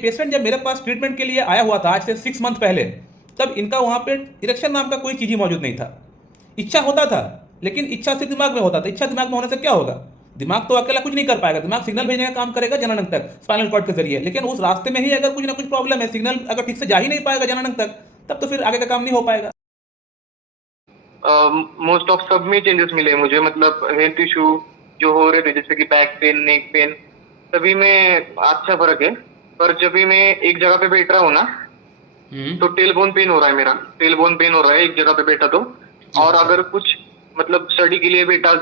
Patient जब मेरे पास treatment के लिए आया हुआ था आज से 6 मंथ पहले, तब इनका वहाँ पे इरेक्शन नाम का कोई चीज़ ही मौजूद नहीं था। इच्छा होता था, लेकिन इच्छा सिर्फ दिमाग में होता था। इच्छा दिमाग में होने से क्या होगा? दिमाग तो अकेला कुछ नहीं कर पाएगा। दिमाग सिग्नल भेजने का काम करेगा जननांग तक स्पाइनल कॉर्ड के जरिए, लेकिन उस रास्ते में ही अगर कुछ ना कुछ प्रॉब्लम है, सिग्नल अगर ठीक से जा ही नहीं पाएगा जननांग तक, तब तो फिर आगे का काम नहीं हो पाएगा। मोस्ट ऑफ सब में चेंजेस मिले मुझे, मतलब हेल्थ इशू जो हो रहे थे जैसे कि बैक पेन, नेक पेन, सभी में अच्छा फर्क है। पर जब भी मैं एक जगह पे बैठ रहा हूँ ना, तो टेलबोन पेन हो रहा है, मेरा टेलबोन पेन हो रहा है एक जगह पे बैठा तो। और अगर कुछ मतलब स्टडी के लिए बैठा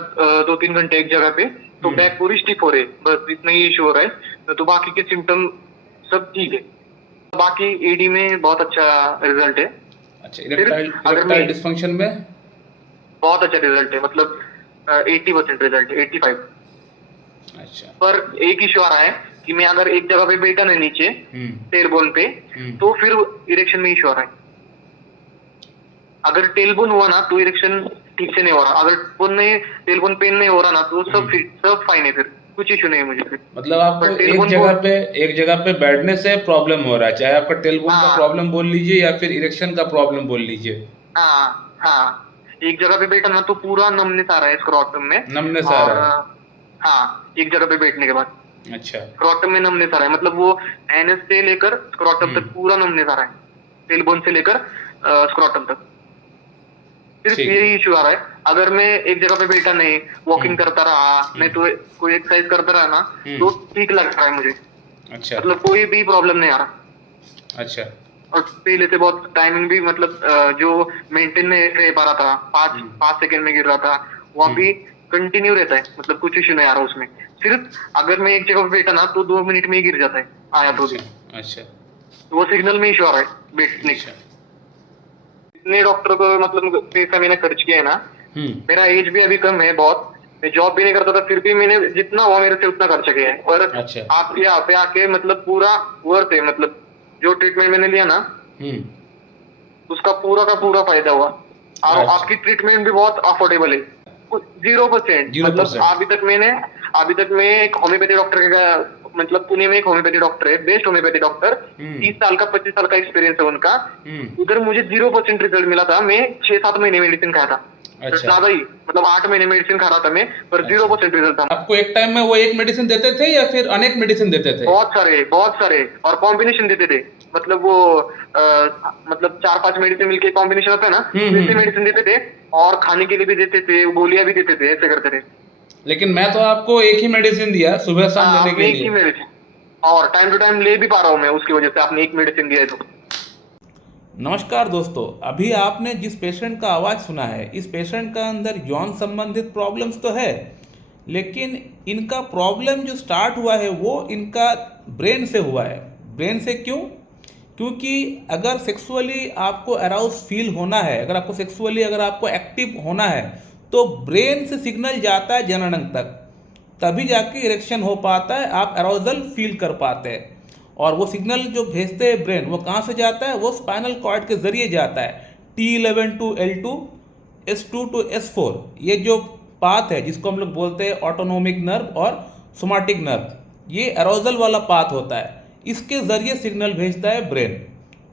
2-3 घंटे एक जगह पे, तो बैक पूरी स्टिफ हो रही है। बस इतना ही इशू हो रहा है, तो बाकी के सिम्टम सब ठीक है। बाकी एडी में बहुत अच्छा रिजल्ट है। अच्छा, अगर इरेक्टाइल डिस्फंक्शन में बहुत अच्छा रिजल्ट है, मतलब 80% रिजल्ट है, 85। अच्छा, पर एक इश्यू आ रहा है कि मैं अगर एक जगह पे बैठा ना नीचे टेलबोन पे, तो फिर इरेक्शन में इश्यू आ रहा है। अगर टेलबोन हुआ ना तो इरेक्शन ठीक से नहीं हो रहा। अगर टेलबोन पेन नहीं हो रहा ना, तो सब फाइन है, फिर कुछ इश्यू नहीं है मुझे फिर। मतलब आपको एक जगह पे बैठने से प्रॉब्लम हो रहा है, चाहे आपका टेलबोन का प्रॉब्लम बोल लीजिए या फिर इरेक्शन का प्रॉब्लम बोल लीजिए। हाँ हाँ, एक जगह पे बैठा ना तो पूरा नमनेस आ रहा है स्क्रॉटम में। नमनेस आ रहा है। हाँ, एक जगह पे बैठने के बाद अच्छा, स्क्रॉटम में नमनेस आ रहा है, मतलब वो एनएस से लेकर स्क्रॉटम तक पूरा नमनेस आ रहा है, टेलबोन से लेकर स्क्रॉटम तक। सिर्फ यही इशू आ रहा है। अगर मैं एक जगह पे बैठा नहीं, वॉकिंग करता रहा, नहीं तो कोई एक्सरसाइज करता रहा ना, तो ठीक लग रहा है मुझे। अच्छा, मतलब कोई भी प्रॉब्लम नहीं आ रहा। अच्छा। और पहले से बहुत टाइमिंग भी, मतलब जो मेंटेन नहीं रह पा रहा था, 5 सेकंड में गिर रहा था, वो अभी कंटिन्यू रहता है, मतलब कुछ इश्यू नहीं आ रहा उसमें। सिर्फ अगर मैं एक जगह पे बैठा ना तो 2 मिनट में ही गिर जाता है, आया तो भी। अच्छा, वो सिग्नल में इश्यू आ रहा है बैठने का। इतने डॉक्टर को मतलब पैसा मैंने खर्च किया है ना, मेरा एज भी अभी कम है बहुत, मैं जॉब भी नहीं करता था, फिर भी मैंने जितना हुआ मेरे से उतना खर्चा किया है। और आप यहाँ पे आके मतलब पूरा वर्थ है, मतलब जो ट्रीटमेंट मैंने लिया ना, उसका पूरा का पूरा फायदा हुआ। और आपकी ट्रीटमेंट भी बहुत अफोर्डेबल है, 0%। मतलब अभी तक मैं एक होम्योपैथी डॉक्टर का, मतलब पुणे में एक होम्योपैथी डॉक्टर है, बेस्ट होम्योपैथी डॉक्टर, 30 साल का 25 साल का एक्सपीरियंस है उनका। उधर मुझे 0% रिजल्ट मिला था। मैं 6-7 महीने मेडिसिन खाया था, ज्यादा ही, मतलब 8 महीने मेडिसिन खा रहा था मैं, पर 0% रिजल्ट था। आपको एक टाइम में वो एक मेडिसिन देते थे या फिर अनेक मेडिसिन देते थे? बहुत सारे और कॉम्बिनेशन देते थे, मतलब वो मतलब 4-5 मेडिसिन मिलके कॉम्बिनेशन होता है ना, वैसे मेडिसिन देते थे। और खाने के लिए भी देते थे, गोलियां भी देते थे, ऐसे करते थे। लेकिन मैं तो आपको एक ही मेडिसिन दिया सुबह शाम लेने के एक ही लिए। मेडिसिन, और टाइम टू टाइम ले भी पा रहा हूँ मैं, उसकी वजह से आपने एक मेडिसिन दिया है तो। नमस्कार दोस्तों, अभी आपने जिस पेशेंट का आवाज़ सुना है, इस पेशेंट का अंदर यौन संबंधित प्रॉब्लम्स तो है, लेकिन इनका प्रॉब्लम जो स्टार्ट हुआ है वो इनका ब्रेन से हुआ है। ब्रेन से क्यों? क्योंकि अगर सेक्सुअली आपको अराउज फील होना है, अगर आपको एक्टिव होना है, तो ब्रेन से सिग्नल जाता है जननांग तक, तभी जाके इरेक्शन हो पाता है, आप अराउजल फील कर पाते हैं। और वो सिग्नल जो भेजते हैं ब्रेन, वो कहाँ से जाता है? वो स्पाइनल कॉर्ड के जरिए जाता है। T11 to L2, S2 to S4, ये जो पाथ है जिसको हम लोग बोलते हैं ऑटोनोमिक नर्व और सोमाटिक नर्व, ये अराउजल वाला पाथ होता है, इसके ज़रिए सिग्नल भेजता है ब्रेन।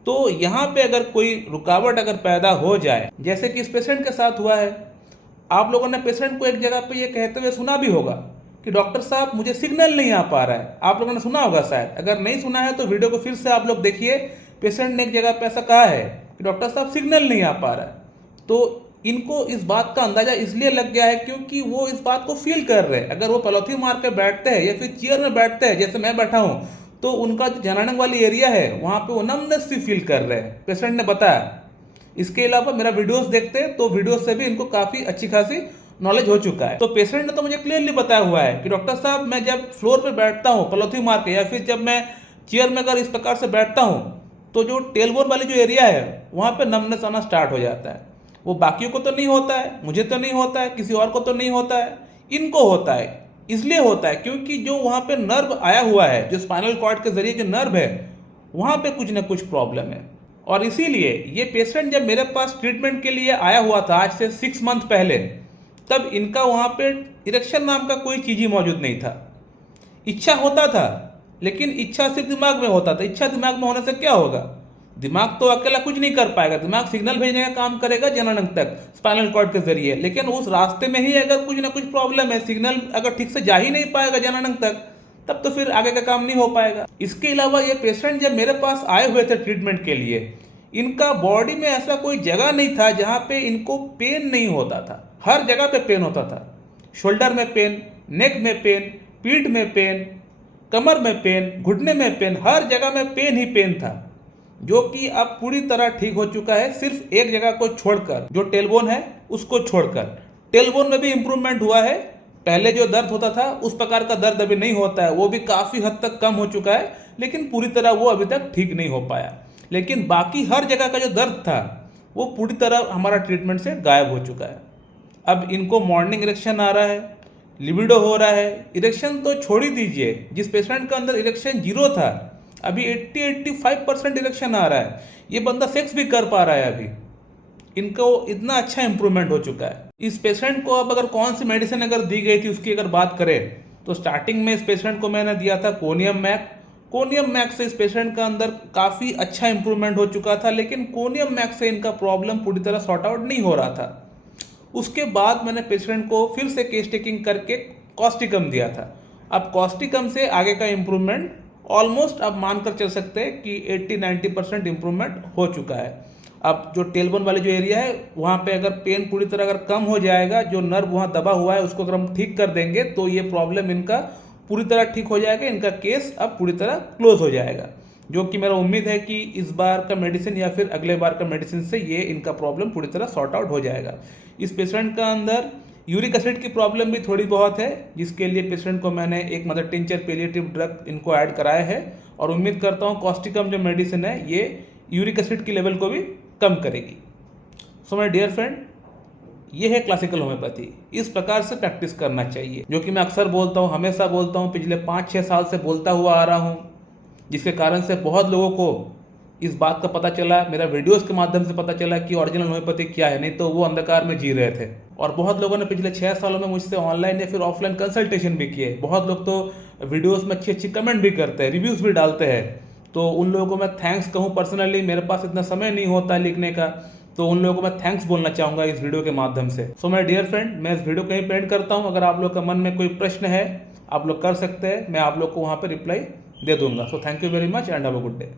तो यहाँ पे अगर कोई रुकावट अगर पैदा हो जाए, जैसे कि इस पेशेंट के साथ हुआ है, आप लोगों ने पेशेंट को एक जगह पे ये कहते हुए सुना भी होगा कि डॉक्टर साहब मुझे सिग्नल नहीं आ पा रहा है। आप लोगों ने सुना होगा शायद, अगर नहीं सुना है तो वीडियो को फिर से आप लोग देखिए। पेशेंट ने एक जगह पे ऐसा कहा है कि डॉक्टर साहब सिग्नल नहीं आ पा रहा है। तो इनको इस बात का अंदाज़ा इसलिए लग गया है क्योंकि वो इस बात को फील कर रहे हैं। अगर वो पॉलीथीन मार कर बैठते हैं या फिर चेयर में बैठते हैं जैसे मैं बैठा हूँ, तो उनका जो जननांग वाली एरिया है वहाँ पे वो नमनेस सी फील कर रहे हैं, पेशेंट ने बताया। इसके अलावा मेरा वीडियोस देखते हैं तो वीडियोस से भी इनको काफ़ी अच्छी खासी नॉलेज हो चुका है। तो पेशेंट ने तो मुझे क्लियरली बताया हुआ है कि डॉक्टर साहब मैं जब फ्लोर पे बैठता हूँ पॉलीथीन मार के, या फिर जब मैं चेयर में अगर इस प्रकार से बैठता हूँ, तो जो टेलबोन वाली जो एरिया है वहाँ पे नमनेस आना स्टार्ट हो जाता है। वो बाकियों को तो नहीं होता है, मुझे तो नहीं होता है, किसी और को तो नहीं होता है, इनको होता है। इसलिए होता है क्योंकि जो वहाँ पे नर्व आया हुआ है, जो स्पाइनल कॉर्ड के जरिए जो नर्व है, वहाँ पे कुछ ना कुछ प्रॉब्लम है। और इसीलिए ये पेशेंट जब मेरे पास ट्रीटमेंट के लिए आया हुआ था आज से 6 मंथ पहले, तब इनका वहाँ पे इरेक्शन नाम का कोई चीज़ ही मौजूद नहीं था। इच्छा होता था, लेकिन इच्छा सिर्फ दिमाग में होता था। इच्छा दिमाग में होने से क्या होगा? दिमाग तो अकेला कुछ नहीं कर पाएगा, दिमाग सिग्नल भेजने का काम करेगा जननांग तक स्पाइनल कॉर्ड के जरिए, लेकिन उस रास्ते में ही अगर कुछ ना कुछ प्रॉब्लम है, सिग्नल अगर ठीक से जा ही नहीं पाएगा जननांग तक, तब तो फिर आगे का काम नहीं हो पाएगा। इसके अलावा ये पेशेंट जब मेरे पास आए हुए थे ट्रीटमेंट के लिए, इनका बॉडी में ऐसा कोई जगह नहीं था जहाँ पे इनको पेन नहीं होता था। हर जगह पे पेन होता था। शोल्डर में पेन, नेक में पेन, पीठ में पेन, कमर में पेन, घुटने में पेन, हर जगह में पेन ही पेन था, जो कि अब पूरी तरह ठीक हो चुका है। सिर्फ एक जगह को छोड़कर, जो टेलबोन है उसको छोड़कर। टेलबोन में भी इम्प्रूवमेंट हुआ है। पहले जो दर्द होता था उस प्रकार का दर्द अभी नहीं होता है, वो भी काफ़ी हद तक कम हो चुका है, लेकिन पूरी तरह वो अभी तक ठीक नहीं हो पाया। लेकिन बाकी हर जगह का जो दर्द था वो पूरी तरह हमारा ट्रीटमेंट से गायब हो चुका है। अब इनको मॉर्निंग इरेक्शन आ रहा है, लिबिडो हो रहा है। इरेक्शन तो छोड़ ही दीजिए, जिस पेशेंट का अंदर इरेक्शन 0 था, अभी 80-85% इरेक्शन आ रहा है। ये बंदा सेक्स भी कर पा रहा है अभी। इनको इतना अच्छा इंप्रूवमेंट हो चुका है। इस पेशेंट को अब अगर कौन सी मेडिसिन अगर दी गई थी उसकी अगर बात करें, तो स्टार्टिंग में इस पेशेंट को मैंने दिया था कोनियम मैक। कोनियम मैक से इस पेशेंट का अंदर काफ़ी अच्छा इंप्रूवमेंट हो चुका था, लेकिन कोनियम मैक से इनका प्रॉब्लम पूरी तरह सॉर्ट आउट नहीं हो रहा था। उसके बाद मैंने पेशेंट को फिर से केस टेकिंग करके कॉस्टिकम दिया था। अब कॉस्टिकम से आगे का इम्प्रूवमेंट ऑलमोस्ट अब मानकर चल सकते हैं कि 80-90% इम्प्रूवमेंट हो चुका है। अब जो टेलबोन वाले जो एरिया है वहाँ पे अगर पेन पूरी तरह अगर कम हो जाएगा, जो नर्व वहाँ दबा हुआ है उसको अगर हम ठीक कर देंगे, तो ये प्रॉब्लम इनका पूरी तरह ठीक हो जाएगा। इनका केस अब पूरी तरह क्लोज हो जाएगा, जो कि मेरा उम्मीद है कि इस बार का मेडिसिन या फिर अगले बार का मेडिसिन से ये इनका प्रॉब्लम पूरी तरह सॉर्ट आउट हो जाएगा। इस पेशेंट का अंदर यूरिक एसिड की प्रॉब्लम भी थोड़ी बहुत है, जिसके लिए पेशेंट को मैंने एक मदर टिंचर पेलिएटिव ड्रग इनको ऐड कराया है, और उम्मीद करता हूँ कॉस्टिकम जो मेडिसिन है ये यूरिक एसिड की लेवल को भी कम करेगी। सो माय डियर फ्रेंड, ये है क्लासिकल होम्योपैथी। इस प्रकार से प्रैक्टिस करना चाहिए, जो कि मैं अक्सर बोलता हूँ, हमेशा बोलता हूँ, पिछले 5-6 साल से बोलता हुआ आ रहा हूँ, जिसके कारण से बहुत लोगों को इस बात का पता चला, मेरा वीडियोस के माध्यम से पता चला कि ओरिजिनल होम्योपैथी क्या है। नहीं तो वो अंधकार में जी रहे थे। और बहुत लोगों ने पिछले 6 सालों में मुझसे ऑनलाइन या फिर ऑफलाइन कंसल्टेशन भी किए। बहुत लोग तो वीडियोस में अच्छी कमेंट भी करते हैं, रिव्यूज़ भी डालते हैं। तो उन लोगों को मैं थैंक्स कहूँ पर्सनली, मेरे पास इतना समय नहीं होता लिखने का, तो उन लोगों को मैं थैंक्स बोलना चाहूँगा इस वीडियो के माध्यम से। सो माय डियर फ्रेंड, मैं इस वीडियो को यहीं पेंड करता हूँ। अगर आप लोग का मन में कोई प्रश्न है आप लोग कर सकते हैं, मैं आप लोग को वहाँ पर रिप्लाई दे दूंगा। So thank you very much and have a good day.